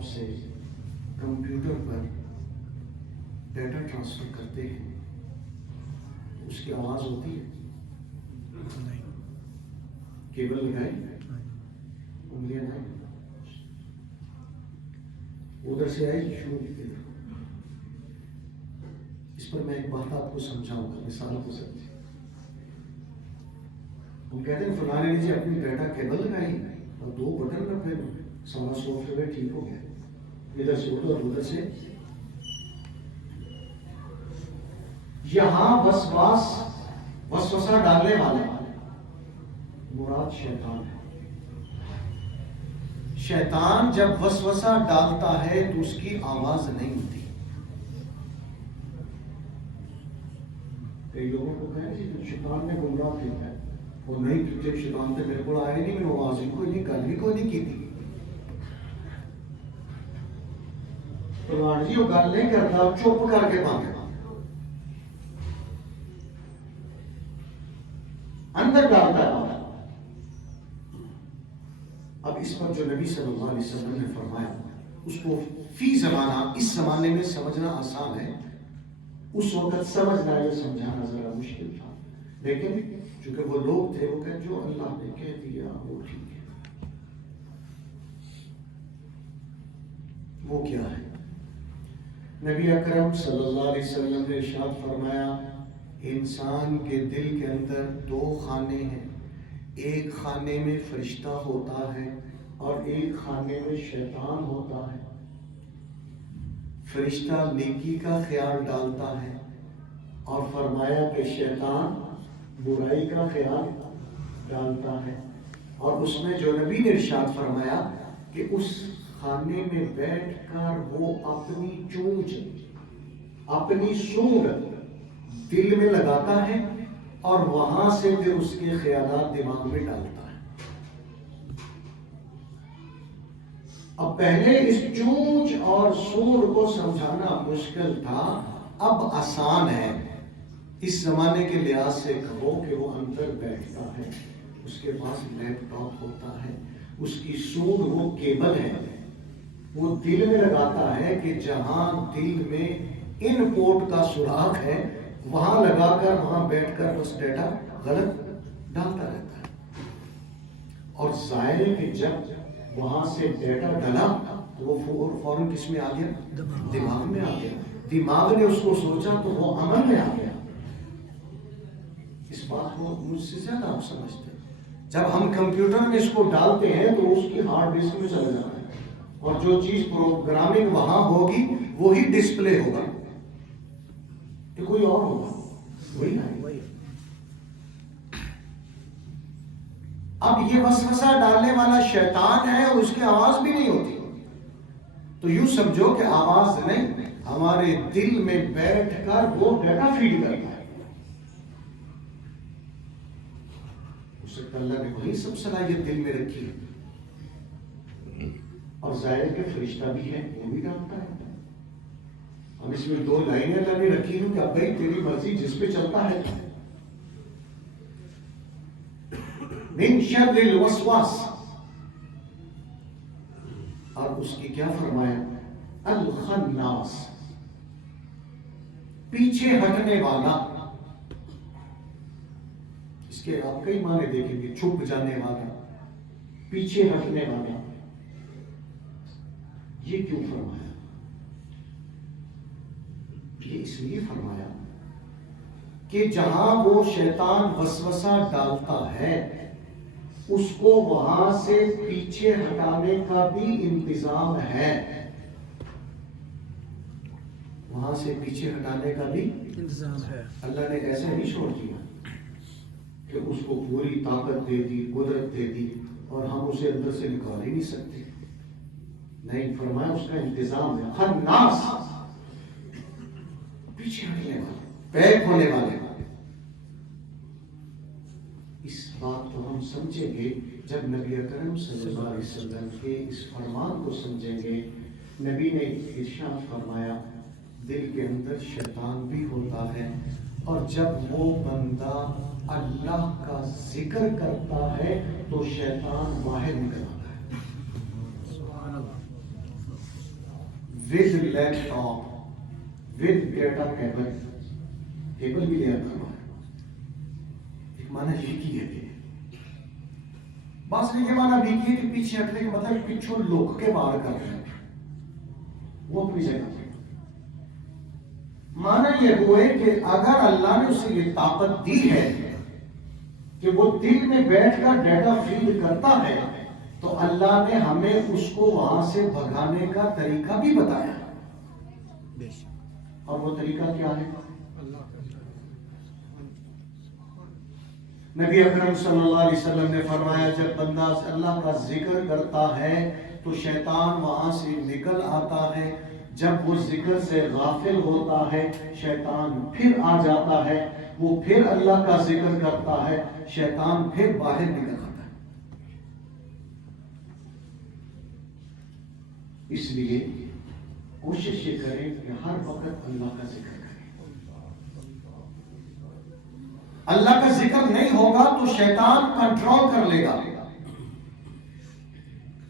آپ سے کمپیوٹر پر data transfer کرتے ہیں اس کی آواز ہوتی ہے؟ کیبل لگائی، انگلیاں لگائی، ادھر سے آئی شروع کی. اس پر میں ایک بات آپ کو سمجھاؤں گا، مثال کو سمجھیں. ہم کہتے ہیں فلاں نے جی اپنی ڈیٹا کیبل لگائی اور 2 بٹن میں پھر سارا سافٹ ویئر ٹھیک ہو گیا، ادھر سے ادھر ادھر سے. یہاں وسوسہ ڈالنے والے مراد شیطان ہے. شیطان جب وسوسہ ڈالتا ہے تو اس کی آواز نہیں ہوتی. کئی لوگوں کو کہیں جی شیطان نے گمراہ کیا ہے، وہ نہیں جب شیطان سے میرے کو آئے نہیں، میں آواز ہی کوئی نہیں، گل بھی کوئی نہیں کی تھی. پروان جی وہ گل نہیں کرتا، چپ کر کے باندھ اندر ڈالتا ہے. اب اس پر جو نبی صلی اللہ علیہ وسلم نے فرمایا اس کو فی زمانہ اس زمانے میں سمجھنا آسان ہے، اس وقت سمجھنا یا سمجھانا ذرا مشکل تھا. لیکن چونکہ وہ لوگ تھے وہ کہ جو اللہ نے کہہ دیا وہ ٹھیک ہے. وہ کیا ہے؟ نبی اکرم صلی اللہ علیہ وسلم نے ارشاد فرمایا انسان کے دل کے اندر 2 خانے ہیں، ایک خانے میں فرشتہ ہوتا ہے اور ایک خانے میں شیطان ہوتا ہے. فرشتہ نیکی کا خیال ڈالتا ہے اور فرمایا کہ شیطان برائی کا خیال ڈالتا ہے. اور اس میں جو نبی نے ارشاد فرمایا کہ اس خانے میں بیٹھ کر وہ اپنی چونچ اپنی سونگ دل میں لگاتا ہے اور وہاں سے پھر اس کے خیالات دماغ میں ڈالتا ہے. اب پہلے اس چونچ اور سور کو سمجھانا مشکل تھا، اب آسان ہے. اس زمانے کے لحاظ سے کہو کہ وہ اندر بیٹھتا ہے، اس کے پاس لیپ ٹاپ ہوتا ہے، اس کی سور وہ کیبل ہے، وہ دل میں لگاتا ہے کہ جہاں دل میں ان پورٹ کا سوراخ ہے وہاں لگا کر وہاں بیٹھ کر اس ڈیٹا غلط ڈالتا رہتا ہے. اور ظاہر ہے کہ جب وہاں سے ڈیٹا ڈلا تو وہ فوراً کس میں آ گیا؟ دماغ میں آ گیا. دماغ نے اس کو سوچا تو وہ عمل میں آ گیا. اس بات کو مجھ سے زیادہ آپ سمجھتے ہیں. جب ہم کمپیوٹر میں اس کو ڈالتے ہیں تو اس کی ہارڈ ڈسک میں چلا جاتا ہے اور جو چیز پروگرامنگ وہاں ہوگی وہی ڈسپلے ہوگا، کہ کوئی اور ہوگا وہی نہیں. اب یہ وسوسہ ڈالنے والا شیطان ہے اور اس کی آواز بھی نہیں ہوتی. تو یوں سمجھو کہ آواز نہیں، ہمارے دل میں بیٹھ کر وہ ڈیٹا فیڈ کرتا ہے. اس سے اللہ نے وہی سب صلاحیت دل میں رکھی ہے. اور ظاہر کے فرشتہ بھی ہے، وہ بھی ڈالتا ہے. ہم اس میں 2 لائنیں اللہ نے رکھی ہوں کہ اب بھائی تیری مرضی جس پہ چلتا ہے. من شر الوسواس، اور اس کی کیا فرمایا؟ الخناس، پیچھے ہٹنے والا. اس کے آپ کئی معنی دیکھیں گے، چھپ جانے والا، پیچھے ہٹنے والا. یہ کیوں فرمایا؟ یہ اس لیے فرمایا کہ جہاں وہ شیطان وسوسہ ڈالتا ہے اس کو وہاں سے پیچھے ہٹانے کا بھی انتظام ہے. وہاں سے پیچھے ہٹانے کا بھی انتظام ہے. اللہ نے ایسے نہیں چھوڑ دیا کہ اس کو پوری طاقت دے دی، قدرت دے دی اور ہم اسے اندر سے نکال ہی نہیں سکتے. نہیں، فرمایا اس کا انتظام ہے. خناس، پیچھے ہٹنے والے، بیک ہونے والے. اس بات کو ہم سمجھیں گے جب نبی اکرم صلی اللہ علیہ وسلم کے اس فرمان کو سمجھیں گے. نبی نے ارشاد فرمایا دل کے اندر شیطان بھی ہوتا ہے اور جب وہ بندہ اللہ کا ذکر کرتا ہے تو شیطان باہر نکل آتا ہے. with laptop, with data cable, cable بھی لیا کرو ایک معنی یہ کی ہے بس یہ معنی بھی کی ہے کہ پیچھے ہٹنے کا مطلب پیچھوں لوگ کے باہر کر رہے ہیں وہ اپنی جگہ پہ معنی یہ ہوئے کہ اگر اللہ نے اسے یہ طاقت دی ہے کہ وہ دل میں بیٹھ کر ڈیٹا فیڈ کرتا ہے تو اللہ نے ہمیں اس کو وہاں سے بھگانے کا طریقہ بھی بتایا اور وہ طریقہ کیا ہے نبی اکرم صلی اللہ علیہ وسلم نے فرمایا جب بندہ اللہ کا ذکر کرتا ہے تو شیطان وہاں سے نکل آتا ہے جب وہ ذکر سے غافل ہوتا ہے شیطان پھر آ جاتا ہے وہ پھر اللہ کا ذکر کرتا ہے شیطان پھر باہر نکل آتا ہے اس لیے کوشش یہ کریں کہ ہر وقت اللہ کا ذکر کریں اللہ کا ذکر نہیں ہوگا تو شیطان کنٹرول کر لے گا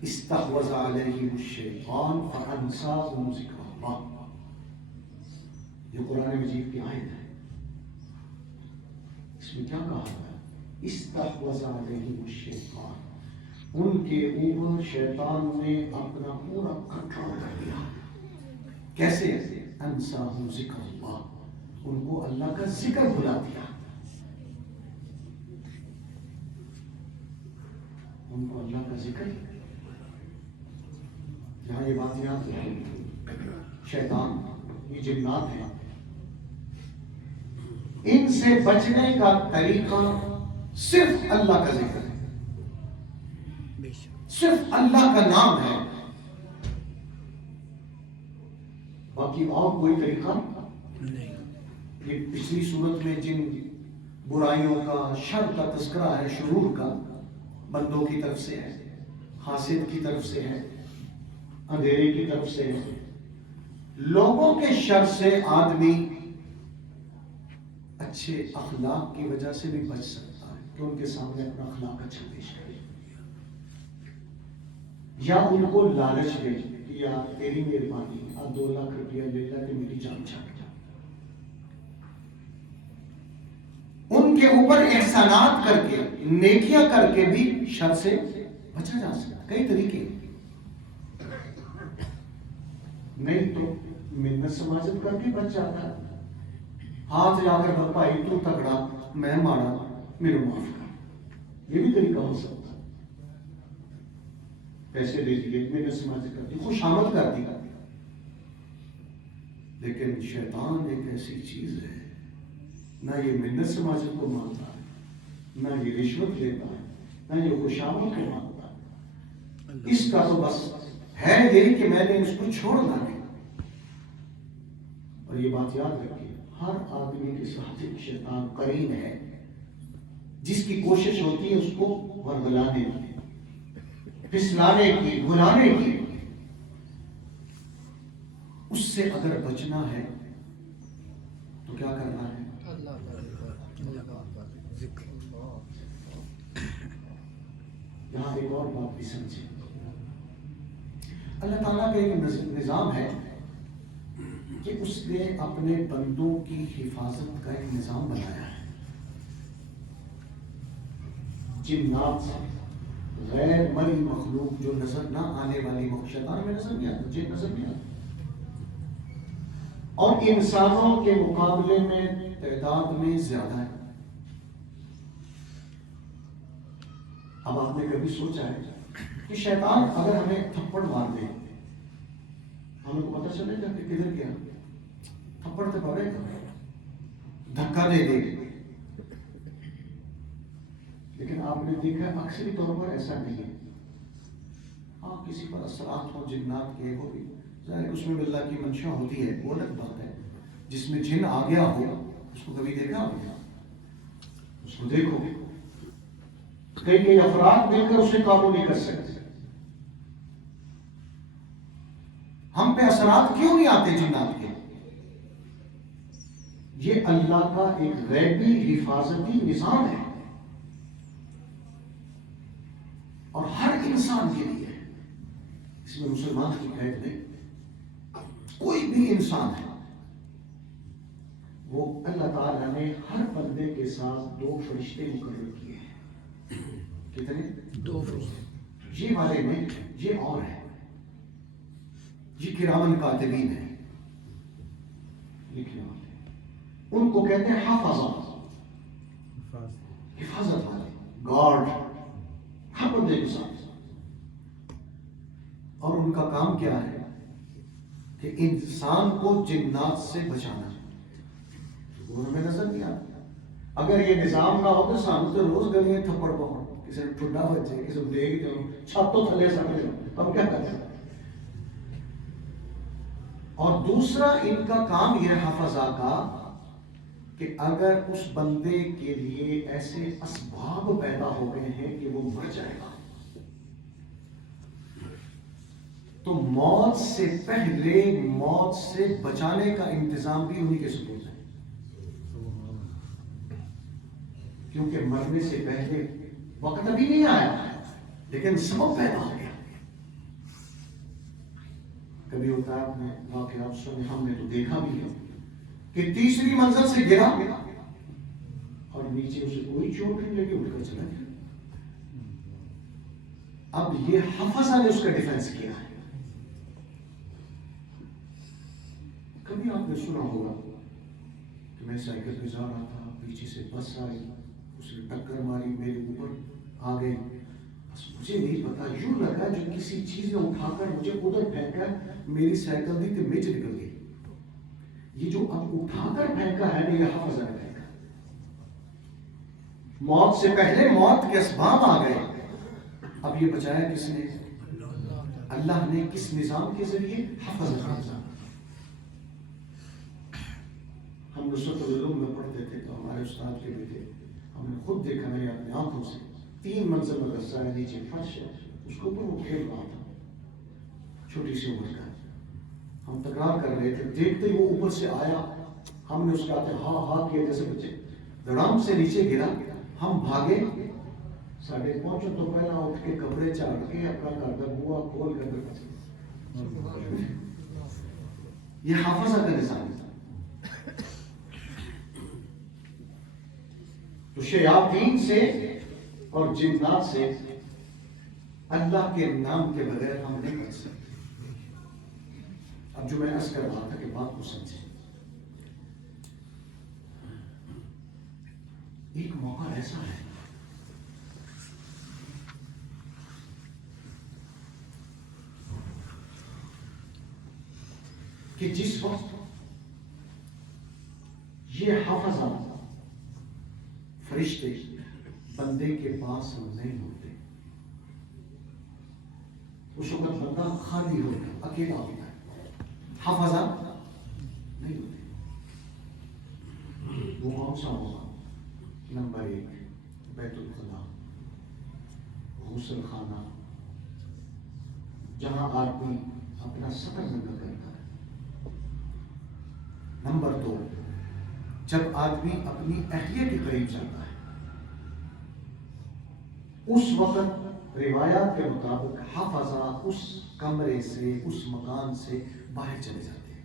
استحوذ علیہم الشیطان فانساہم ذکر اللہ یہ قرآن مجید کی آیت ہے اس میں کیا کہا ہے استحوذ علیہم الشیطان ان کے اوپر شیطان نے اپنا پورا کنٹرول کر لیا کیسے انساہم ذکر اللہ ان کو اللہ کا ذکر بھلا دیا ان کو اللہ کا ذکر جہاں یہ بات یاد ہے شیطان یہ جنات ہیں ان سے بچنے کا طریقہ صرف اللہ کا ذکر ہے صرف اللہ کا نام ہے باقی اور کوئی طریقہ نہیں یہ پچھلی صورت میں جن برائیوں کا شر کا تذکرہ ہے شرور کا بندوں کی طرف سے ہے حاسد کی طرف سے ہے اندھیرے کی طرف سے ہے لوگوں کے شر سے آدمی اچھے اخلاق کی وجہ سے بھی بچ سکتا ہے کہ ان کے سامنے اپنا اخلاق اچھا پیش کرے یا ان کو لالچ دے کہ یار تیری مہربانی آپ 2 لاکھ روپیہ لے لا کہ میری جان چھٹ جا ان کے اوپر احسانات کر کے نیکیاں کر کے بھی شر سے بچا جا سکتا کئی طریقے نہیں تو منت سماجت کر کے بچ جاتا ہے ہاتھ لا کر بھائی تو تگڑا میں مارا میرے معاف کر یہ بھی طریقہ ہو سکتا پیسے دے دیے منت سماجت کر دی خوشامد کر دی لیکن شیطان ایک ایسی چیز ہے نہ یہ منت سماجت کو مانتا ہے نہ یہ رشوت لیتا ہے نہ یہ خوشامد کو مانتا ہے اس کا تو بس ہے یہی کہ میں نے اس کو چھوڑنا نہیں اور یہ بات یاد رکھیے ہر آدمی کے ساتھ ایک شیطان قرین ہے جس کی کوشش ہوتی ہے اس کو ورگلانے کی پھسلانے کی بھلانے کی اس سے اگر بچنا ہے تو کیا کرنا ہے یہاں ایک اور بات بھی سمجھیں اللہ تعالیٰ کا ایک نظام ہے کہ اس نے اپنے بندوں کی حفاظت کا ایک نظام بنایا ہے جنات سے غیر مرئی مخلوق جو نظر نہ آنے والی شیطان میں نظر نہیں آتا جن نظر نہیں آتا اور انسانوں کے مقابلے میں تعداد میں زیادہ ہے اب آپ نے کبھی سوچا ہے کہ شیطان اگر ہمیں تھپڑ مار دے ہمیں کو پتہ چلے گا کہ کدھر گیا تھپڑ تو پڑے گا دھکا دے دے لیکن آپ نے دیکھا اکثری طور پر ایسا نہیں ہے ہاں کسی پر اثرات ہو جنات کے ہو بھی ظاہر اس میں اللہ کی منشا ہوتی ہے وہ الگ بات ہے جس میں جن آ گیا ہو اس کو کبھی دیکھا ہو اس کو دیکھو کئی افراد مل کر اسے قابو نہیں کر سکتے ہم پہ اثرات کیوں نہیں آتے جنات کے یہ اللہ کا ایک غیبی حفاظتی نظام ہے اور ہر انسان کے لیے اس میں مسلمان کی قید نہیں کوئی بھی انسان ہے، وہ اللہ تعالیٰ نے ہر بندے کے ساتھ 2 فرشتے مقرر کیے ہیں. کتنے؟ 2 فرشتے. یہ والے میں یہ اور ہے، یہ کرامن کاتبین ہیں، لکھنے والے، ان کو کہتے ہیں حافظہ، حفاظت والے، گارڈ، ہر بندے کے ساتھ. اور ان کا کام کیا ہے کہ انسان کو جنات سے بچانا. وہ ہمیں نظر نہیں آتا. اگر یہ نظام نہ ہو تو سانو تو روز گلیاں تھپڑ پکڑ، کسی نے ٹھڈا بچے، کسی نے لے کے چھت تو تھلے سمجھ لو، ہم کیا کرتے ہیں. اور دوسرا ان کا کام یہ حفظہ کا کہ اگر اس بندے کے لیے ایسے اسباب پیدا ہو گئے ہیں کہ وہ مر جائے گا تو موت سے پہلے موت سے بچانے کا انتظام بھی انہی کے سپرد ہے. کیونکہ مرنے سے پہلے وقت ابھی نہیں آیا لیکن سبب پیدا ہو گیا. کبھی ہوتا ہے اپنے واقعات سنے، ہم نے تو دیکھا بھی ہے کہ 3ری منزل سے گرا اور نیچے اسے کوئی چوٹ نہیں لگی، اٹھ کر چلا گیا. اب یہ حفظہ نے اس کا ڈیفینس کیا ہے. کبھی آپ نے سنا ہوگا کہ میں سائیکل پہ جا رہا تھا، پیچھے سے بس آئی، اس نے ٹکر ماری، میرے اوپر آ گئی. بس مجھے نہیں پتا، یوں لگا جو کسی چیز نے اٹھا کر مجھے ادھر پھینکا، میری سائیکل دی تو میچ نکل گئی. یہ جو اب اٹھا کر پھینکا ہے نا، یہ حفظہ نے پھینکا. موت سے پہلے موت کے اسباب آ گئے، اب یہ بچایا کس نے؟ اللہ نے. کس نظام کے ذریعے؟ حفظ کا نظام. ہم نصرت العلوم میں پڑھتے تھے تو ہمارے استاد کے بھی تھے، ہم نے خود دیکھا میں اپنی آنکھوں سے. 3 منزل مدرسہ ہے، نیچے فرش ہے، اس کے اوپر وہ کھیل رہا تھا، چھوٹی سی عمر کا. ہم تکرار کر رہے تھے، دیکھتے ہی وہ اوپر سے آیا، ہم نے اس کا ہاں ہاں کیا جیسے بچے، دڑام سے نیچے گرا. ہم بھاگے، ساڑھے پہنچو تو پہلا اٹھ کے کپڑے چاڑ کے اپنا گھر کا بوا کھول کر یہ حافظہ کا نظام تھا. تو شیاطین سے اور جنات سے اللہ کے نام کے بغیر ہم نہیں کر سکتے. اب جو میں عرض کر رہا تھا کہ بات کو سمجھیں. ایک موقع ایسا ہے کہ جس وقت یہ حافظہ فرشتے بندے کے پاس نہیں ہوتے، اس وقت بندہ خالی ہوتا ہے، اکیلا ہوتا ہے، حافظہ نہیں ہوتے. وہ کون سا ہوگا؟ نمبر 1 بیت الخلا، غسل خانہ، جہاں آدمی اپنا سفر ننگا کرتا ہے. نمبر 2 جب آدمی اپنی اہلیہ کے قریب جاتا ہے، اس وقت روایات کے مطابق حافظہ اس کمرے سے، اس مکان سے باہر چلے جاتے ہیں.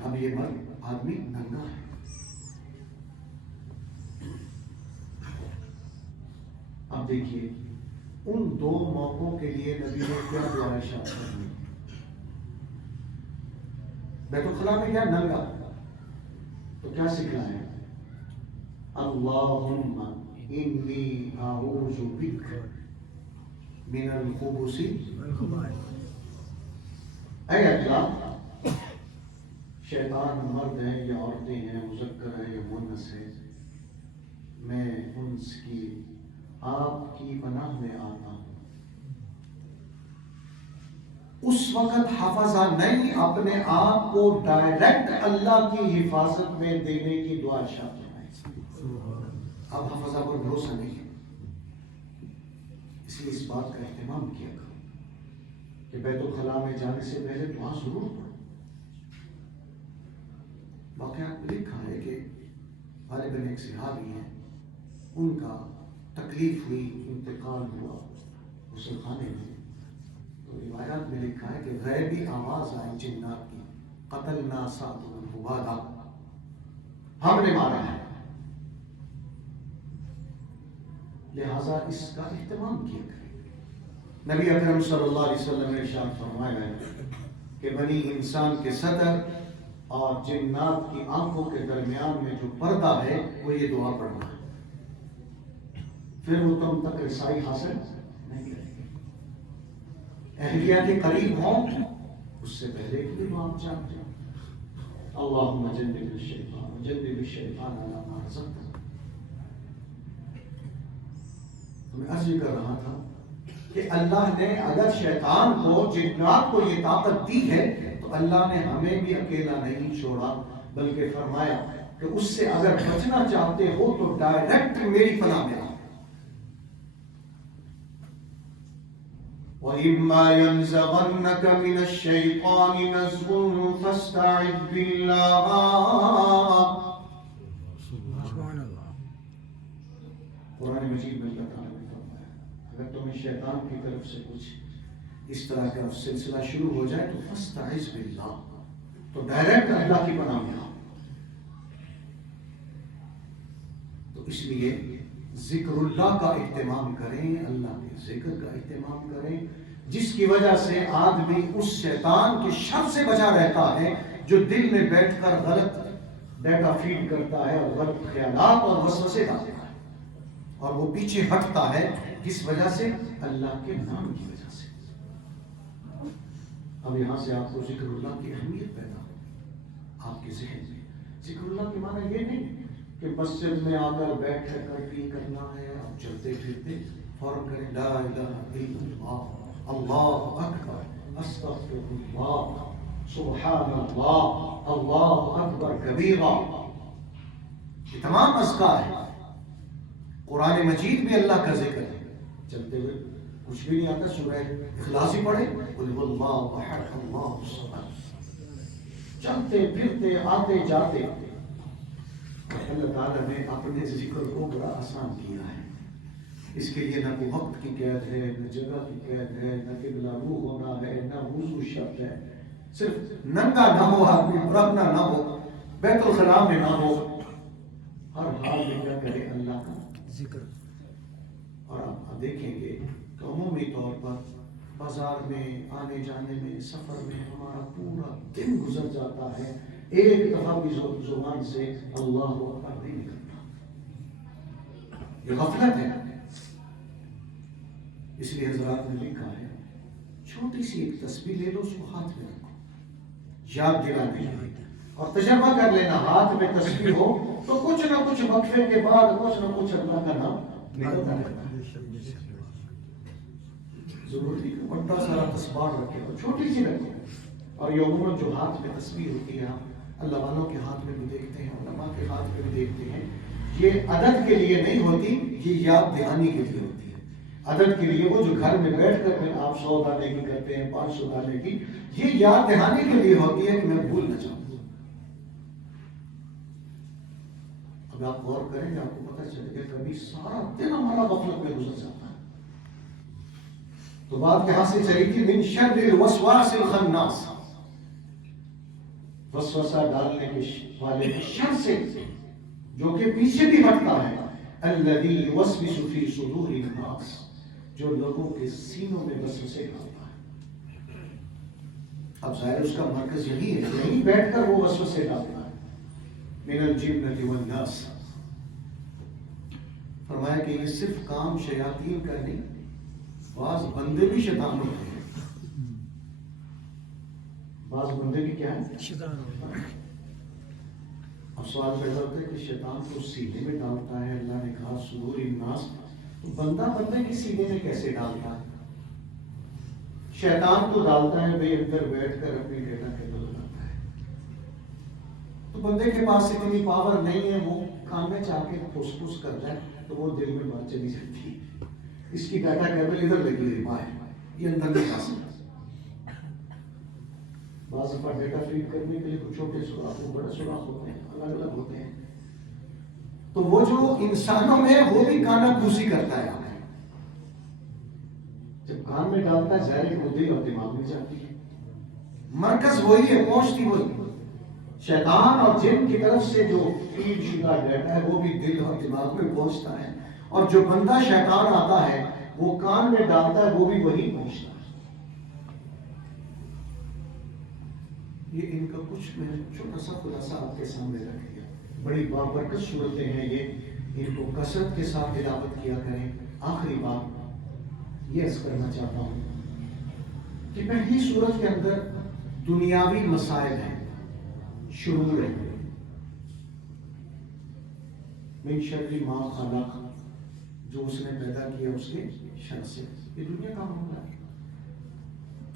اب یہ مرد آدمی ننگا ہے. اب دیکھیے ان 2 موقعوں کے لیے نبی نے کیا دعا ارشاد فرمائی. بیت الخلا میں کیا ننگا تو کیا سکھلایا؟ اللہم انی اعوذ بک من الخبث. اے اللہ، شیطان مرد ہیں یا عورتیں ہیں، مذکر ہے یا مؤنث ہے، میں ان کی آپ کی پناہ میں آتا ہوں. اس وقت حفظہ نہیں اپنے آپ کو ڈائریکٹ اللہ کی حفاظت میں دینے کی دعا ارشاد فرمائی. اب حفظہ پر بھروسہ نہیں ہے، اس لیے اس بات کا اہتمام کیا کرو کہ بیت الخلا میں جانے سے پہلے دعا ضرور پڑھو. واقعات میں لکھا ہے کہ غالباً ایک صحابی ہیں، ان کا تکلیف ہوئی، انتقال ہوا غسل خانے میں. تو روایات میں لکھا ہے کہ غیبی آواز آئی جنات کی، قتلنا سعد بن عبادہ، ہم نے مارا ہے، لہذا اس کا اہتمام کیا کریں۔ نبی اکرم صلی اللہ علیہ وسلم نے ارشاد فرمایا ہے کہ بنی انسان کے صدر اور جنات کی آنکھوں کے درمیان میں جو پردہ ہے وہ یہ دعا پڑھنا ہے، پھر وہ تم تک رسائی حاصل نہیں کرے گی۔ اہلیہ کے قریب ہوں اس سے پہلے بھی دعا چاہتے ہیں، اللہم جنب الشیطان جنب الشیطان علی ما رزقتنا۔ تو میں عرض کر رہا تھا کہ اللہ نے اگر شیطان کو، جنات کو یہ طاقت دی ہے تو اللہ نے ہمیں بھی اکیلا نہیں چھوڑا، بلکہ فرمایا کہ اس سے اگر بچنا چاہتے ہو تو ڈائریکٹ میری پناہ میں آؤ۔ وَإِمَّا يَنزَغَنَّكَ مِنَ الشَّيْطَانِ نَزْغٌ فَاسْتَعِذْ بِاللَّهِ۔ قرآن مجید میں اللہ تعالیٰ نے فرمایا اگر تمہیں شیطان کی طرف سے کچھ اس طرح کا سلسلہ شروع ہو جائے تو فاستعذ باللہ، تو ڈائریکٹ اللہ کی پناہ میں آؤ۔ تو اس لیے ذکر اللہ کا اہتمام کریں، اللہ کے ذکر کا اہتمام کریں، جس کی وجہ سے آدمی اس شیطان کے شر سے بچا رہتا ہے جو دل میں بیٹھ کر غلط ڈیٹا فیڈ کرتا ہے اور غلط خیالات اور وسوسے ڈالتا ہے، اور وہ پیچھے ہٹتا ہے کس وجہ سے؟ اللہ کے نام کی وجہ سے۔ اب یہاں سے آپ کو ذکر اللہ کی اہمیت پیدا ہو آپ کے ذہن میں۔ ذکر اللہ کے معنی یہ نہیں کہ مسجد میں آ کر بیٹھ کر یہ کرنا ہے، آپ چلتے پھرتے فوراً کریں لا الہ الا اللہ، اللہ اکبر، استغفر اللہ، سبحان اللہ، اللہ اکبر کبیرہ۔ یہ تمام اذکار ہیں، قرآن مجید میں اللہ کا ذکر ہے، چلتے ہوئے کچھ بھی نہیں آتا، سورہ اخلاص ہی پڑھے قل هو اللہ احد اللہ الصمد، چلتے پھرتے آتے جاتے اللہ تعالیٰ نے اپنے ذکر کو بڑا آسان کیا ہے۔ اس کے لیے نہ کوئی وقت کی قید ہے، نہ جگہ کی قید ہے، نہ قبلہ روح ہونا ہے، نہ وضو شرط ہے، صرف ننگا نہ ہو آدمی، برہنہ نہ ہو، بیت الخلاء میں نہ ہو، ہر حال میں کیا کرے اللہ کا ذکر۔ اور آپ دیکھیں گے کہ عمومی طور پر بازار میں آنے جانے میں، سفر میں ہمارا پورا دن گزر جاتا ہے، ایک دفعہ بھی زبان سے اللہ اکبر نہیں نکلتا۔ یہ غفلت ہے۔ اس لیے حضرات نے لکھا ہے چھوٹی سی ایک تسبیح لے لو، اس کو ہاتھ میں رکھو، یاد دلانے کے، اور تجربہ کر لینا ہاتھ میں تسبیح ہو تو کچھ نہ کچھ وقفے کے بعد کچھ نہ کچھ اللہ کا نام نکلتا رہتا ہے۔ ضروری بڑا سارا تسبیح رکھے اور چھوٹی سی رکھو، اور یہ عموماً جو ہاتھ میں تسبیح ہوتی ہے اللہ والوں کے ہاتھ میں بھی دیکھتے ہیں، علماء کے ہاتھ میں بھی دیکھتے ہیں، یہ عدد کے لیے نہیں ہوتی، یہ یاد دہانی کے لیے ہوتی ہے۔ عدد کے لیے وہ جو گھر میں بیٹھ کر پھر آپ 100 ڈالنے کی کرتے ہیں، 500 ڈالنے کی، یہ یاد دہانی کے لیے ہوتی ہے کہ میں بھول نہ جاؤں۔ اب آپ غور کریں گے آپ کو پتہ چلے گا کبھی سارا دن ہمارا غفلت میں گزر جاتا ہے۔ تو بات یہاں سے چلی تھی من شر الوسواس الخناس، وسوسہ ڈالنے کے والے شر سے جو کہ پیچھے بھی ہٹتا ہے، الذی یوسوس فی صدور الناس، جو لوگوں کے سینوں میں وسوسے ڈالتا ہے۔ اب ظاہر اس کا مرکز یہی ہے، یہیں بیٹھ کر وہ وسوسے ڈالتا ہے۔ من الجنۃ والناس، فرمایا کہ یہ صرف کام شیاطین کا نہیں، بعض بندے بھی شیطان ہوتے ہیں۔ بعض بندے بھی کیا ہیں؟ شیطان ہوتے ہیں۔ اب سوال پیدا ہوتا ہے کہ شیطان کو سینے میں ڈالتا ہے، اللہ نے کہا صدور الناس، تو بندہ بندے کے سینے میں کیسے ڈالتا ہے؟ شیطان تو ڈالتا ہے بھائی اندر بیٹھ کر اپنی ڈیٹا کے دل لاتا ہے، تو بندے کے پاس اتنی پاور نہیں ہے، وہ کان میں چاہ کے پھس پھس کرتا ہے تو وہ دل میں بات چلی جاتی ہے، اس کی ڈیٹا کیبل ادھر لگی ہوئی باہر، یہ اندر نہیں جا سکتا۔ بعض دفعہ ڈیٹا فیڈ کرنے کے لیے کچھ چھوٹے سوراخ ہو، بڑے سوراخ ہوتے ہیں، الگ الگ ہوتے ہیں، تو وہ جو انسانوں میں وہ بھی کانا پھوسی کرتا ہے۔ جب کان میں ڈالتا ہے، زہر کو دل اور دماغ میں جاتی ہے، مرکز وہی ہے، پہنچتی وہی۔ شیطان اور جن کی طرف سے جو فیڈ شدہ ڈیٹا ہے وہ بھی دل اور دماغ میں پہنچتا ہے، اور جو بندہ شیطان آتا ہے وہ کان میں ڈالتا ہے وہ بھی وہی پہنچتا ہے۔ یہ ان کا کچھ میں چھوٹا سا خلاصہ آپ کے سامنے رکھ دیا۔ بڑی بابرکت صورتیں ہیں یہ، ان کو کثرت کے ساتھ تلاوت کیا کریں۔ آخری بات یہ عرض کرنا چاہتا ہوں کہ پہلی صورت کے اندر دنیاوی مسائل ہیں، شرور ہے، من شر ما خلق، جو اس نے پیدا کیا اس کے شر سے، یہ دنیا کا معاملہ ہے۔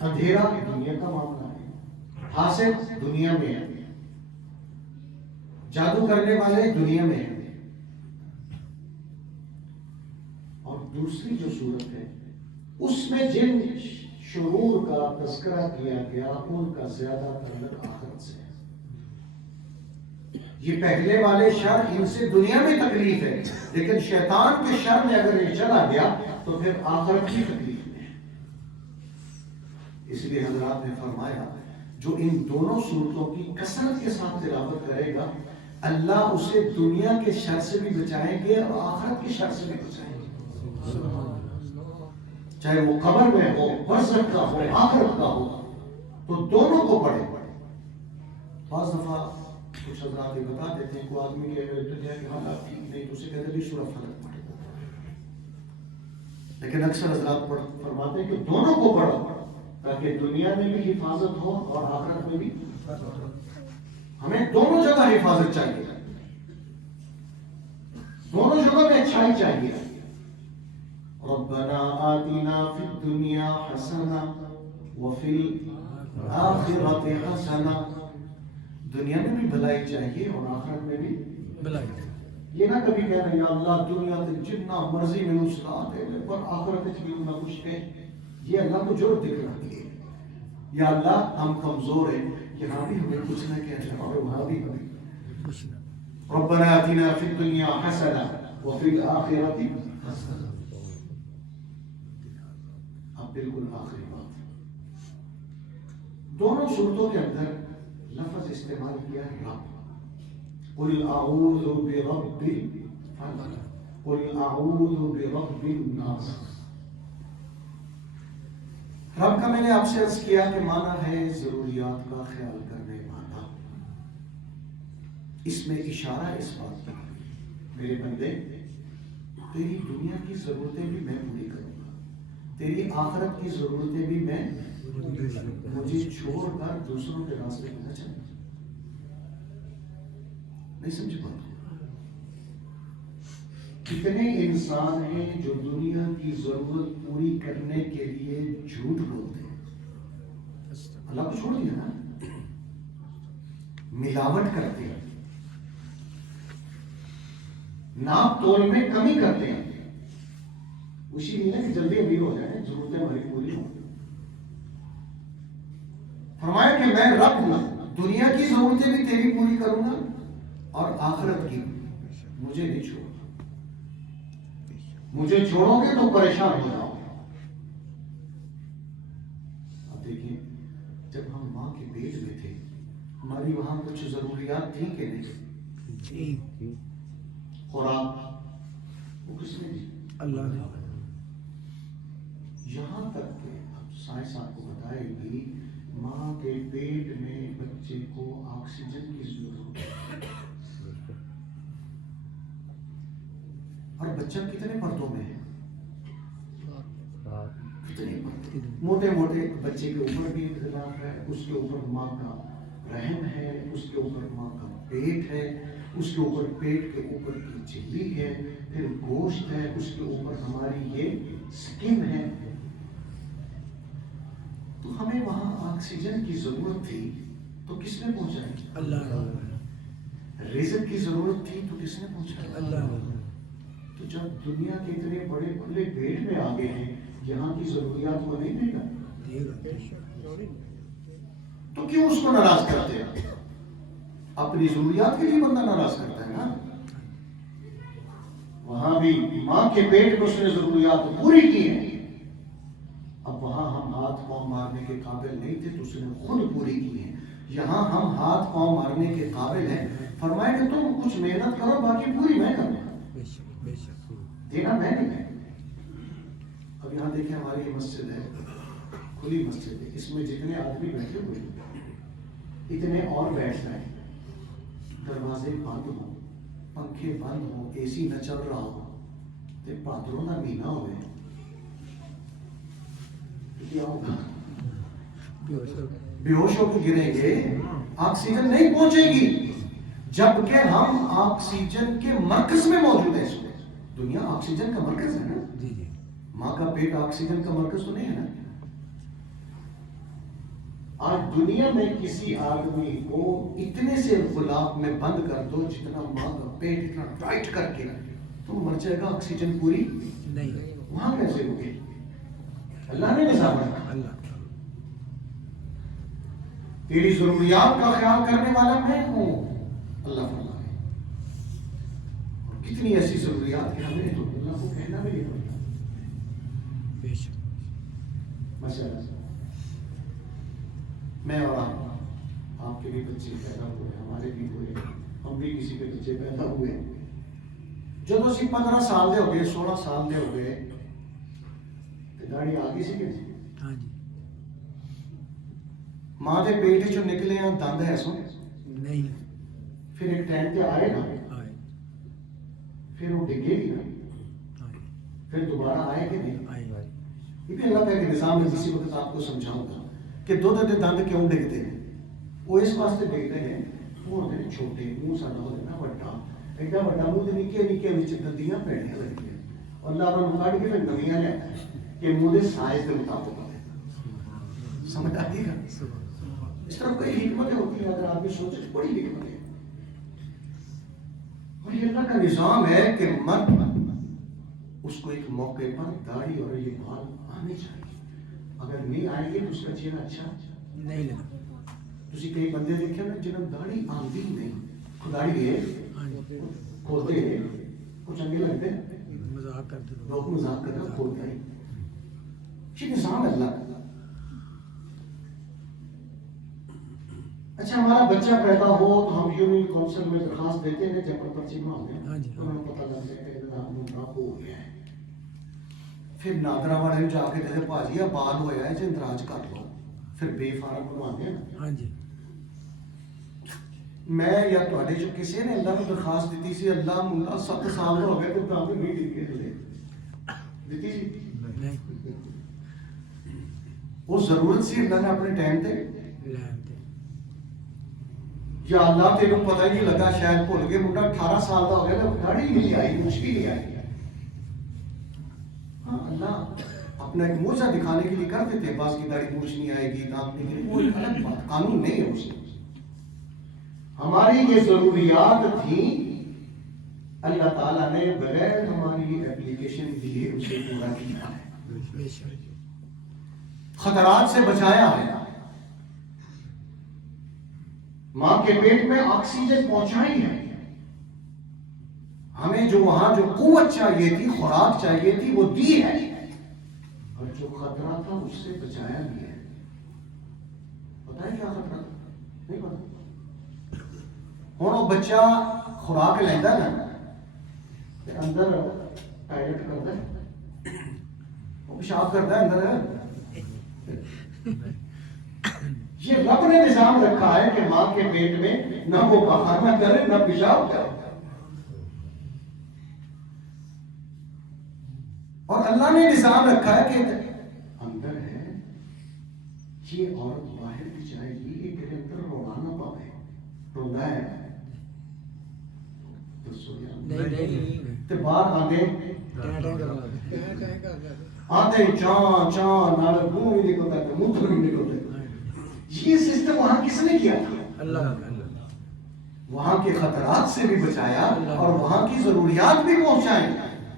اندھیرا دنیا کا معاملہ ہے، حاسد دنیا میں ہے، جادو کرنے والے دنیا میں ہیں۔ اور دوسری جو صورت ہے اس میں جن شرور کا تذکرہ کیا گیا ان کا زیادہ تعلق آخرت سے ہے۔ یہ پہلے والے شر ان سے دنیا میں تکلیف ہے، لیکن شیطان کے شر میں اگر یہ چلا گیا تو پھر آخرت کی تکلیف میں ہے۔ اس لیے حضرات نے فرمایا جو ان دونوں صورتوں کی کثرت کے ساتھ تلاوت کرے گا اللہ اسے دنیا کے شر سے بھی بچائیں گے اور آخرت کے شر سے بھی بچائیں گے، چاہے وہ قبر میں ہو، برزخ کا ہو، آخرت کا ہو، تو دونوں کو پڑھے۔ بعض دفعہ کچھ حضرات یہ بتا دیتے ہیں کوئی آدمی کے دنیا کے حالات ٹھیک نہیں تو اسے کہتے ہیں سورۃ فلق پڑھے، لیکن اکثر حضرات فرماتے ہیں کہ دونوں کو پڑھو تاکہ دنیا میں بھی حفاظت ہو اور آخرت میں بھی۔ ہمیں دونوں جگہ حفاظت چاہیے، دونوں جگہ میں اچھائی چاہیے۔ ربنا آتنا فی الدنیا حسنہ وفی الآخرۃ حسنہ، دنیا میں بھی بھلائی چاہیے اور آخرت میں بھی بھلائی۔ یہ نہ کبھی کہہ رہے یا اللہ دنیا تے جتنا مرضی میں اسلا دے پر آخرت بھی نہ کچھ کہ یہ اللہ کو جوڑ دکھ رہا ہے۔ یا اللہ ہم کمزور ہیں، یہاں بھی ہمیں کچھ نہ کہنا اور وہاں بھی کچھ نہ۔ ربنا آتنا فی الدنیا حسنہ وفی الآخرۃ حسنہ۔ اب بالکل آخری بات، دونوں صورتوں کے اندر لفظ استعمال کیا ہے رب۔ قل اعوذ برب الفلق، قل اعوذ برب الناس۔ رب کا میں نے آپ سے عرض کیا کہ معنی ہے ضروریات کا خیال کرنے والا۔ اس میں اشارہ اس بات کا میرے بندے تیری دنیا کی ضرورتیں بھی میں پوری کروں گا، تیری آخرت کی ضرورتیں بھی میں، مجھے چھوڑ کر دوسروں کے راستے میں نہ چلنا۔ نہیں سمجھ پاتا کتنے انسان ہیں جو دنیا کی ضرورت پوری کرنے کے لیے جھوٹ بولتے ہیں، اللہ کو چھوڑ دیا نا، ملاوٹ کرتے ہیں، ناپ تول میں کمی کرتے ہیں، اسی لیے کہ جلدی امیر ہو جائیں، ضرورتیں ہماری پوری ہوں۔ فرمایا کہ میں رب ہوں، دنیا کی ضرورتیں بھی تیری پوری کروں گا اور آخرت کی، مجھے نہیں چھوڑ، مجھے چھوڑو گے تو پریشان ہو جاؤ۔ اب دیکھیں جب ہم ماں کے پیٹ میں تھے ہماری وہاں کچھ ضروریات تھیں کہ نہیں؟ خوراک وہ کس نے دی؟ اللہ نے۔ یہاں تک کہ اب سائنس آپ کو بتائے گی ماں کے پیٹ میں بچے کو آکسیجن کی ضرورت ہے، اور بچہ کتنے پردوں میں ہے؟ کتنے پردے، موٹے موٹے بچے کے اوپر بھی اختلاف ہے، اس کے اوپر ماں کا رحم ہے، اس کے اوپر ماں کا پیٹ ہے، اس کے اوپر پیٹ کے اوپر کی جھلی ہے، پھر گوشت ہے، اس کے اوپر ہماری یہ سکن ہے۔ تو ہمیں وہاں آکسیجن کی ضرورت تھی تو کس نے پہنچائی؟ اللہ۔ رزق کی ضرورت تھی تو کس نے پہنچائی؟ اللہ۔ تو جب دنیا کے اتنے بڑے کھلے پیٹ میں آگے ہیں یہاں کی ضروریات وہ نہیں دے گا، تو کیوں اس کو ناراض کرتے ہیں؟ اپنی ضروریات کے لیے بندہ ناراض کرتا ہے نا۔ وہاں بھی ماں کے پیٹ میں اس نے ضروریات پوری کی ہیں، اب ہاتھ پاؤں مارنے کے قابل نہیں تھے تو اس نے خود پوری کی ہے. یہاں ہم ہاتھ پاؤں مارنے کے قابل ہیں. فرمایا کہ تم کچھ محنت کرو باقی پوری میں کروں گا. دینا میں نہیں. اب یہاں دیکھیں ہماری یہ مسجد ہے, کھلی مسجد ہے, اس میں جتنے آدمی بیٹھے ہوئے اتنے اور بیٹھ رہے ہیں, دروازے بند ہوں, پنکھے بند ہوں, اے سی نہ چل رہا ہو, تے پادروں نہ مہینہ ہوئے, کیا ہوگا؟ بے ہوش ہو کے گریں گے, آکسیجن نہیں پہنچے گی, جبکہ ہم آکسیجن کے مرکز میں موجود ہیں. اس میں دنیا آکسیجن کا مرکز ہے نا, ماں کا پیٹ آکسیجن کا مرکز تو نہیں ہے نا. آج دنیا میں کسی آدمی کو اتنے سے غلاف میں بند کر دو جتنا ماں کا پیٹ اتنا ٹائٹ کر کے, تو مر جائے گا, آکسیجن پوری نہیں. وہاں کیسے ہوگی؟ اللہ نے نظام رکھا. تیری ضروریات کا خیال کرنے والا میں ہوں, اللہ فرمائے. کتنی ایسی ضروریات کہ ہمیں تو اللہ کو کہنا بھی نہیں پڑتا. مثلا میں اور آپ کے بھی بچے پیدا ہوئے, ہمارے بھی ہوئے, ہم بھی کسی کے بچے پیدا ہوئے. جب اسی 15 سال دے ہو گئے, 16 سال دے ہو گئے, داڑھی آ گئی سی کہ ماں دے پیٹ چوں نکلے ہیں دند ہے سو نہیں, پھر ایک ٹائم تے آئے نا, پھر وہ ڈگے گی نا, پھر دوبارہ آئے کہ نہیں. یہ بھی اللہ کا ایک نظام ہے, کسی وقت آپ کو سمجھاؤں گا کہ دو دند کیوں ڈگتے ہیں. وہ اس واسطے ڈگتے ہیں, وہ ہوتے ہیں چھوٹے, منہ ساڈا ہوتا ہے نا وڈا, ایڈا وڈا منہ تے نکے نکے وچ دندیاں پیڑیاں لگدیاں, اللہ تعالیٰ کڈ کے پھر نویاں لے کہ منہ دے سائز کے مطابق سمجھ آتی ہے. اس طرح کوئی حکمتیں ہوتی ہیں, اگر آدمی سوچے تو بڑی حکمت ہے. اور یہ اللہ کا نظام ہے کہ مرد اس کو ایک موقع پر داڑھی اور یہ بال آنے چاہیے. اگر نہیں آئیں گے تو اس کا چہرہ اچھا نہیں لگا. تسی کئی بندے دیکھے نا جنہوں داڑھی آندی نہیں, داڑھی ہے کھولتے ہیں, کچھ چنگے لگتے ہیں, مذاق کرتے, لوگ مذاق کرتے ہیں, کھولتے ہیں. یہ نظام ہے اللہ کا. اچھا ہمارا بچہ پیدا ہو تو ہم یونین کونسل میں درخواست دیتے ہیں, جب پر پرچی مانگتے ہیں تو ہمیں پتہ لگتا ہے کہ نام ہو گیا ہے. پھر نادرا والے جا کے کہتے بھاجی بال ہوا ہے, اندراج کر لو, پھر بے فارم بنواتے ہیں. میں یا تھوڑے جو کسی نے اللہ کو درخواست دیتی سی, اللہ ملا 7 سال ہو گئے تو دانت نہیں دیتی ہے دیتی سی. وہ ضرورت سی اللہ نے اپنے ٹائم تے, یا اللہ تیرے کو پتہ ہی نہیں لگا, شاید بھول گئے, منڈا 18 سال کا ہو گیا تو داڑھی نہیں آئی, مشکل نہیں آئی. ہاں اللہ اپنا ایک موجہ دکھانے کے لیے کر دیتے ہیں, بعض کی داڑھی موچ نہیں آئے گی, دانت نہیں گرے, وہ ایک الگ بات, قانون نہیں ہے اس میں. ہماری یہ ضروریات تھیں, اللہ تعالیٰ نے بغیر ہماری اپلیکیشن دیے اسے پورا کیا ہے, خطرات سے بچایا ہے, ماں کے پیٹ میں آکسیجن پہنچائی ہے, ہمیں جو وہاں جو قوت چاہیے تھی, خوراک چاہیے تھی, وہ دی ہے, اور جو خطرہ تھا اس سے بچایا بھی ہے. پتہ ہے کیا خطرہ تھا؟ نہیں پتا. ہوں وہ بچہ خوراک لینا نا, اندر ٹائلٹ کرتا ہے, وہ پیشاب کرتا ہے اندر. یہ رب نے نظام رکھا ہے کہ ماں کے پیٹ میں نہ وہ پخانہ کرے نہ پیشاب کرے, اور اللہ نے نظام رکھا ہے کہ اندر ہے, یہ عورت باہر بھی جائے گی, یہ تیرے اندر رونا نہ پاوے. رونا ہے تو سویا باہر آتے چان چان نال منہ نہیں نکلتا, منہ نہیں نکلتا. یہ سسٹم وہاں کس نے کیا تھا؟ اللہ. وہاں کے خطرات سے بھی بچایا اور وہاں کی ضروریات بھی پہنچائیں.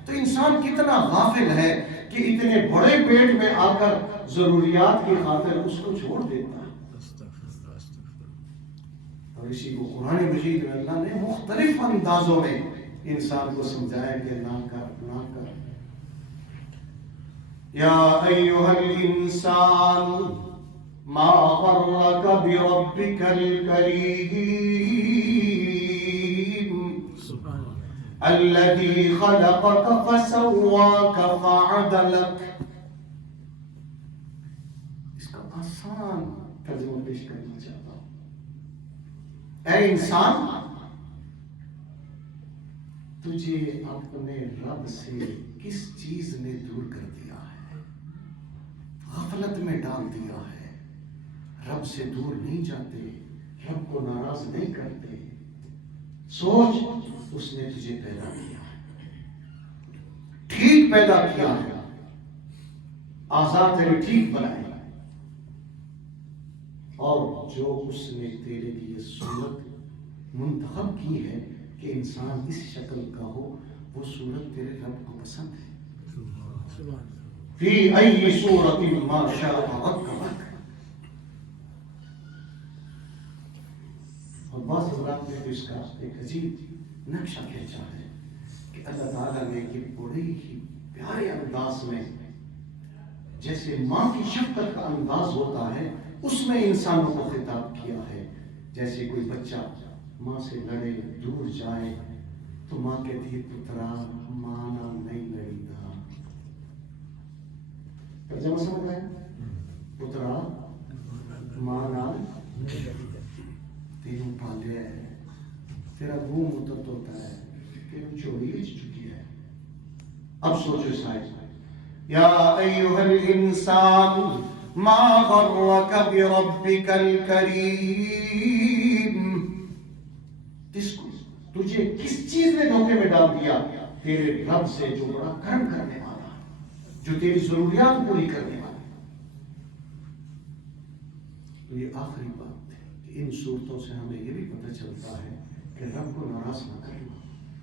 تو انسان کتنا غافل ہے کہ اتنے بڑے پیٹ میں آ کر ضروریات کی خاطر اس کو چھوڑ دیتا ہے. اور اسی کو قرآن مجید میں اللہ نے مختلف اندازوں میں انسان کو سمجھایا کہ نہ کر نہ کر. یا ایھا الانسان ما غرک بربک الکریم الذی خلقک فسواک فعدلک. اس کا آسان ترجمہ پیش کرنا چاہتا ہوں. اے انسان، تجھے اپنے رب سے کس چیز نے دور کر دیا ہے؟ غفلت میں ڈال دیا ہے. رب سے دور نہیں جاتے، رب کو ناراض نہیں کرتے. سوچ، اس نے تجھے پیدا کیا ہے، ٹھیک پیدا کیا ہے، آزاد تیرے ٹھیک بنائے، اور جو اس نے تیرے لیے صورت منتخب کی ہے کہ انسان اس شکل کا ہو، وہ صورت تیرے رب کو پسند ہے. فی ای صورت ما شاء رکبک. اور بعض حضرات نے تو اس کا ایک عجیب نقشہ کھینچا ہے کہ اللہ تعالیٰ نے یہ بڑے ہی پیارے انداز میں، جیسے ماں کی شفقت کا انداز ہوتا ہے، اس میں انسانوں کو خطاب کیا ہے. جیسے کوئی بچہ ماں سے لڑے، دور جائے، تو ماں کہتی ہے پترا مانا نہیں لڑی گا. ترجمہ سمجھ آیا؟ پترا مانا تینوں پالیا ہے، تیرا منہ متت ہوتا ہے، تیروں چوری بچ چکی ہے. اب سوچو سائز، یا ایھا الانسان ما غرک بربک الکریم. تجھے کس چیز نے دھوکے میں ڈال دیا؟ تیرے رب سے جو بڑا کرم کرنے والا ہے، جو تیری ضروریات پوری کرنے والا ہے. تو یہ آخری بات ہے کہ ان صورتوں سے ہمیں یہ بھی پتہ چلتا ہے کہ رب کو ناراض نہ کرنا.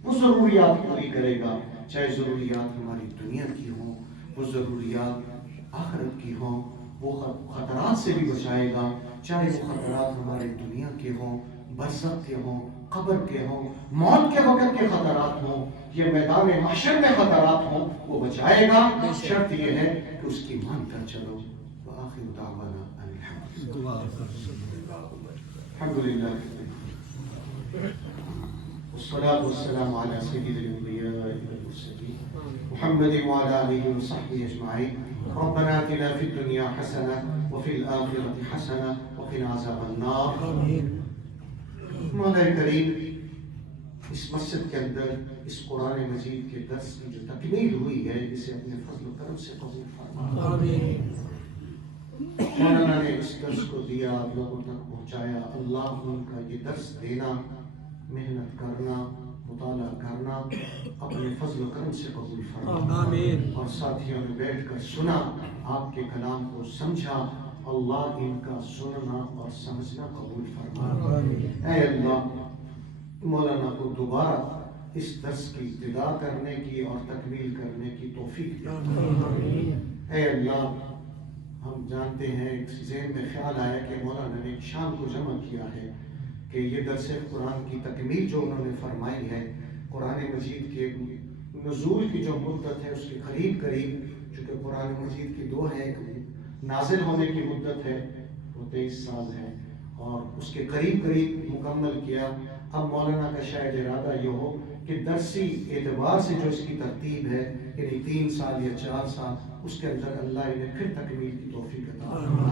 وہ ضروریات پوری کرے گا، چاہے ضروریات ہماری دنیا کی ہوں، وہ ضروریات آخرت کی ہوں. وہ خطرات سے بھی بچائے گا، چاہے وہ خطرات ہماری دنیا کے ہوں، برزخ کے ہوں، قبر کے ہوں، موت کے وقت کے خطرات ہوں، یہ میدان محشر میں خطرات ہوں، وہ بچائے گا. شرط یہ ہے کہ اس کی مان کر چلو. وآخر دعوانا الحمدللہ والصلاة والسلام على سيد الأنبياء والمرسلين محمد وعلى آله وصحبه أجمعين. ربنا آتنا في الدنيا حسنة وفي الآخرة حسنة وقنا عذاب النار. مولا کریم، اس مسجد کے اندر اس قرآن مجید کے درس کی جو تکمیل ہوئی ہے، اسے اپنے فضل و کرم سے قبول فرما. مولانا نے اس درس کو دیا، لوگوں تک پہنچایا. اللہ ان کا یہ درس دینا، محنت کرنا، مطالعہ کرنا اپنے فضل و کرم سے قبول فرما. اور ساتھیوں نے بیٹھ کر سنا، آپ کے کلام کو سمجھا. اللہ ان کا سننا اور سمجھنا قبول فرما. اے اللہ، مولانا کو دوبارہ اس درس کی ابتدا کرنے کی اور تکمیل کرنے کی توفیق دے. اے اللہ، ہم جانتے ہیں، ایک ذہن میں خیال آیا کہ مولانا نے ایک شام کو جمع کیا ہے کہ یہ درس قرآن کی تکمیل جو انہوں نے فرمائی ہے، قرآن مجید کے نزول کی جو مدت ہے اس کے قریب قریب، چونکہ قرآن مجید کی دو ہیں، نازل ہونے کی مدت ہے وہ 23 سال ہے، اور اس کے قریب قریب مکمل کیا. اب مولانا کا شاید ارادہ یہ ہو کہ درسی اعتبار سے جو اس کی ترتیب ہے، یعنی 3 سال یا 4 سال، اس کے اندر اللہ انہیں پھر تکمیل کی توفیق عطا فرما.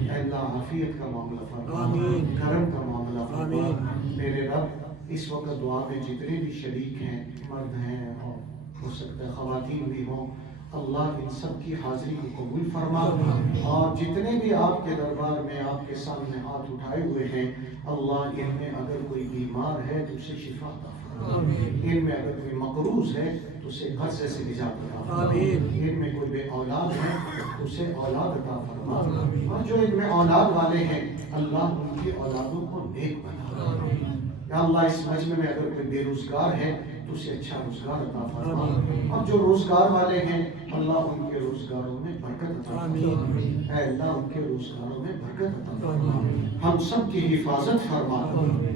اے اللہ، عافیت کا معاملہ فرما، کرم کا معاملہ فرما. میرے رب، اس وقت دعا میں جتنے بھی شریک ہیں، مرد ہیں اور ہو سکتا ہے خواتین بھی ہوں، اللہ ان سب کی حاضری کو قبول فرما. اور جتنے بھی آپ کے دربار میں آپ کے سامنے ہاتھ اٹھائے ہوئے ہیں، اللہ ان میں اگر کوئی بیمار ہے تو اسے شفا عطا فرما. ان میں اگر کوئی مقروض ہے تو اسے قرضے سے نجات عطا فرما. ان میں کوئی بے اولاد ہے تو اسے اولاد عطا فرما. اور جو ان میں اولاد والے ہیں، اللہ ان کی اولادوں کو نیک بنا. یا اللہ، اس مجمع میں اگر کوئی بے روزگار ہے تو اسے اچھا روزگار عطا فرما. اور جو روزگار والے ہیں، اللہ ان کے روزگاروں میں برکت عطا فرما. اے اللہ، ان کے روزگاروں میں برکت عطا فرما. ہم سب کی حفاظت فرما.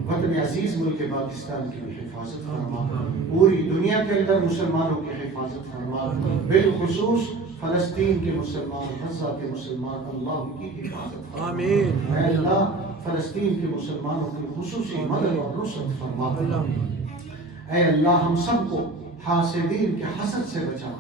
وطن عزیز ملک پاکستان کی بھی حفاظت فرما. پوری دنیا کے اندر مسلمانوں کی حفاظت فرما. بالخصوص فلسطین کے مسلمان، غزہ کے مسلمان اللہ ان کی حفاظت فرما۔ آمین۔ اے اللہ فلسطین کے مسلمانوں کی خصوصی مدد اور نصرت فرما۔ اے اللہ ہم سب کو حاسدین کے حسد سے بچا،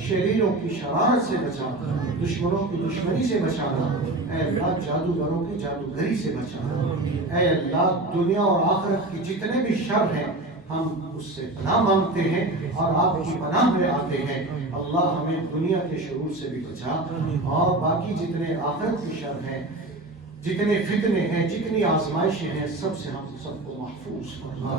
شریروں کی شرارت سے بچا، دشمنوں کی دشمنی سے بچانا۔ اے اللہ جادوگروں کی جادوگری سے بچانا۔ اے اللہ دنیا اور آخرت کی جتنے بھی شر ہیں ہم اس سے پناہ مانگتے ہیں اور آپ کی پناہ میں آتے ہیں۔ اللہ ہمیں دنیا کے شرور سے بھی بچا اور باقی جتنے آخرت کی شر ہیں، جتنے فتنے ہیں، جتنی آزمائشیں ہیں، سب سے ہم سب کو محفوظ فرما۔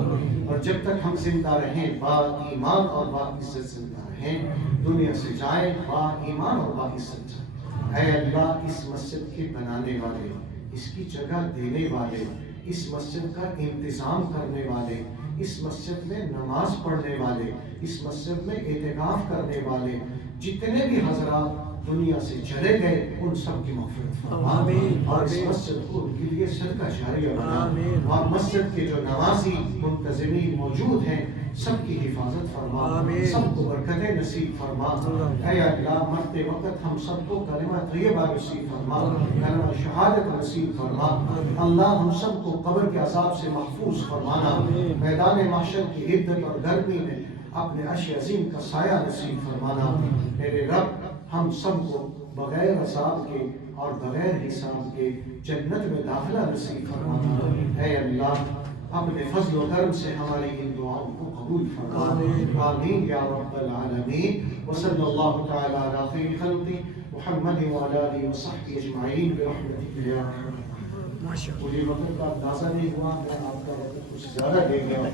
اور جب تک ہم زندہ رہیں با ایمان اور با عزت زندہ رہیں، دنیا سے جائیں با ایمان اور با عزت جائیں۔ اے اللہ اس مسجد کے بنانے والے، اس کی جگہ دینے والے، اس مسجد کا انتظام کرنے والے، اس مسجد میں نماز پڑھنے والے، اس مسجد میں اعتکاف کرنے والے جتنے بھی حضرات دنیا سے چلے گئے ان سب کی مغفرت فرما اور اس مسجد کو ان کے لیے صدقہ جاریہ بنا اور مسجد کے جو نمازی منتظمین موجود ہیں سب کی حفاظت فرما، سب کو برکتیں نصیب فرما۔ اے اللہ مرتے وقت ہم سب کو کلمہ طیبہ نصیب فرما، کلمہ شہادت نصیب فرما۔ اللہ ہم سب کو قبر کے عذاب سے محفوظ فرمانا، میدان محشر کی عدت اور گرمی میں اپنے عرش عظیم کا سایہ نصیب فرمانا۔ میرے رب ہم سب کو بغیر عذاب کے اور بغیر حساب کے جنت میں داخلہ نصیب فرمانا۔ اے اللہ اپنے فضل و کرم سے ہماری ان دعاؤں کو قبول فرما۔ آمین یا رب العالمین۔ وصلی اللہ تعالی علی خیر خلقہ محمد وعلی آلہ وصحبہ اجمعین برحمتک یا ارحم الراحمین۔ مجھے وقت کا اندازہ نہیں ہوا، میں آپ کا وقت کچھ زیادہ لے گیا۔